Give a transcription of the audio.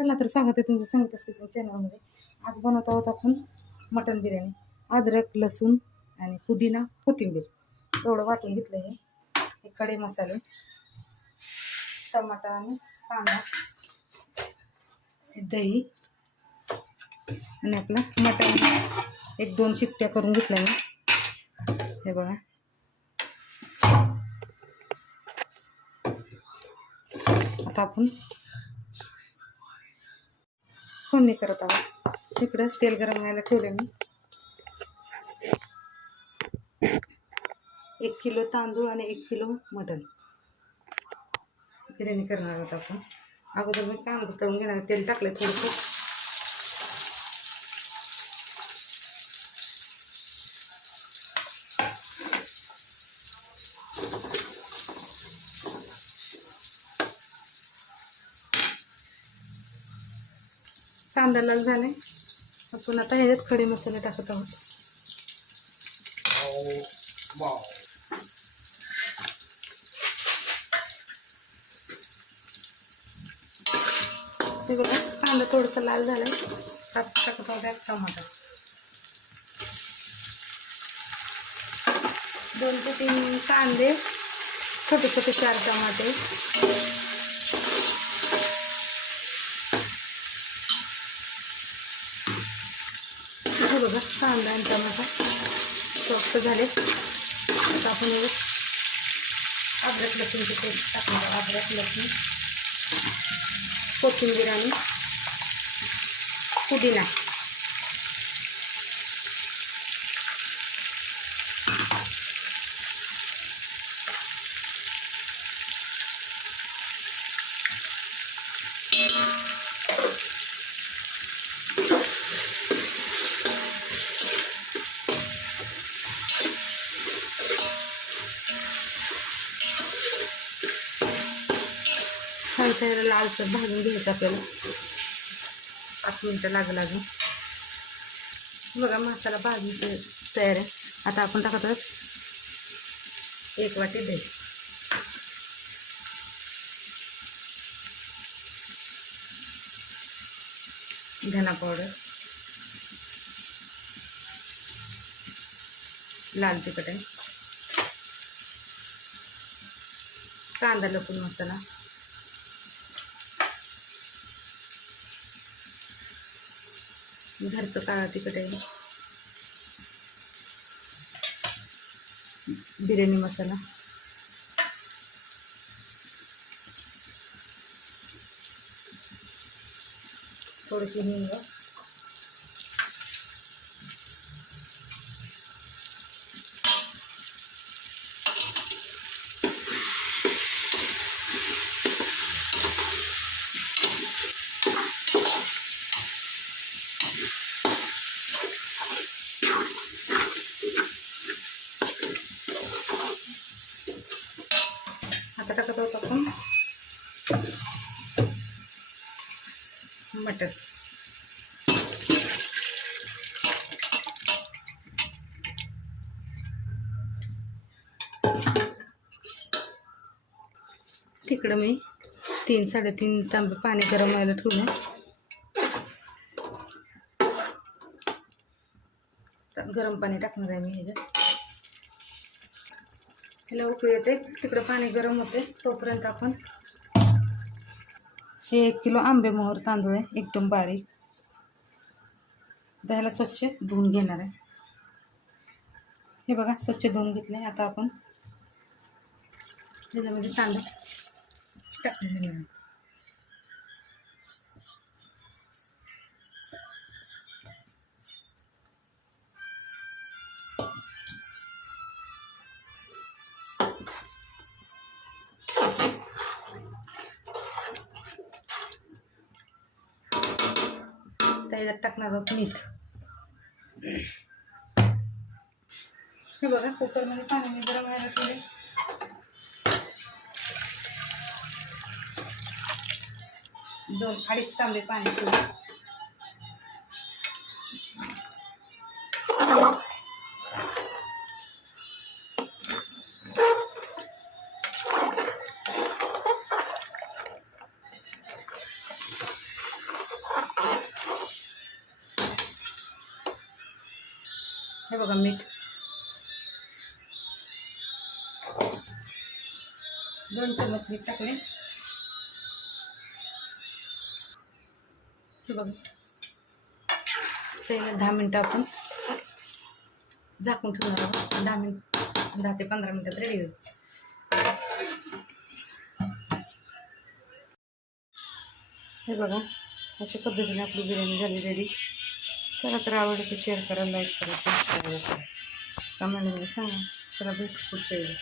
चला तर स्वागत आहे तुमचं संगीतास किचन चॅनलमध्ये आज बनवत आहोत आपण मटण बिर्याणी अद्रक लसूण आणि पुदिना कोथिंबीर. एवढं वाटून घेतलं हे. हे कडे मसाले टमाटा आणि कांदा हे दही आणि आपलं मटण. एक दोन शिट्ट्या करून घेतल्या मी. हे बघा. आता आपण फोडणी करत आहोत. तिकडं तेल गरम व्हायला ठेवले मी. एक किलो तांदूळ आणि एक किलो मटण. बिर्याणी करणार आहोत आपण. अगोदर मी कांदा तळून घेणार तेल टाकलं थोडंसं. कांदा लाल झाले आपण आता ह्याच्यात खडे मसाले टाकत आहोत. हे बघा कांदा थोडंसं लाल झालाय. टाक टाकत आहोत एक टमाटर. दोन ते तीन कांदे छोटे छोटे चार टमाटे. बघा कांदा आणि टमाटा सॉफ्ट झाले आता आपण हे अद्रक लसूणचे पेस्ट टाकणार आहोत. अद्रक लसूण कोथिंबीर आणि पुदिना छान त्याला लालसर भाजून घ्यायचं आपल्याला. पाच मिनटं लागलं अजून. बघा मसाला भाजून ते तयार आहे. आता आपण टाकत एक वाटी दही. धना पावडर लाल तिखट आहे. कांदा लसूण मसाला. घरचं काळा तिखट आहे. बिर्याणी मसाला. थोडीशी हिंग. आता टाकत आहोत आपण मटर. तिकडं मी तीन साडेतीन तांबे पाणी गरम व्हायला ठेवलं. गरम पाणी टाकणार आहे मी ह्याच्यात ह्याला उकळी येते. तिकडं पाणी गरम होते. तोपर्यंत आपण हे एक किलो आंबे मोहर तांदूळ आहे. एकदम बारीक. आता ह्याला स्वच्छ धुवून घेणार आहे. हे बघा स्वच्छ धुवून घेतले. आता आपण त्याच्यामध्ये तांदूळ टाकलेले आहे त्याच्यात टाकणार आहोत मीठ. हे बघा कुकरमध्ये पाणी मी गरम व्हायला ठेवले दोन अडीच तांबे पाणी ठेवले हे बघा मीठ. दोन चमच मीठ टाकले. हे बघा. त्याला दहा मिनटं आपण झाकून ठेवणार आहोत. दहा मिनिट दहा ते पंधरा मिनटात रेडी होईल. हे बघा अशा पद्धतीने आपली बिर्याणी झाली रेडी चला तर आवडतं शेअर करा लाईक करा सबस्क्राईब करा. कमेंटमध्ये सांगा चला भेटू पुढच्या वेळी.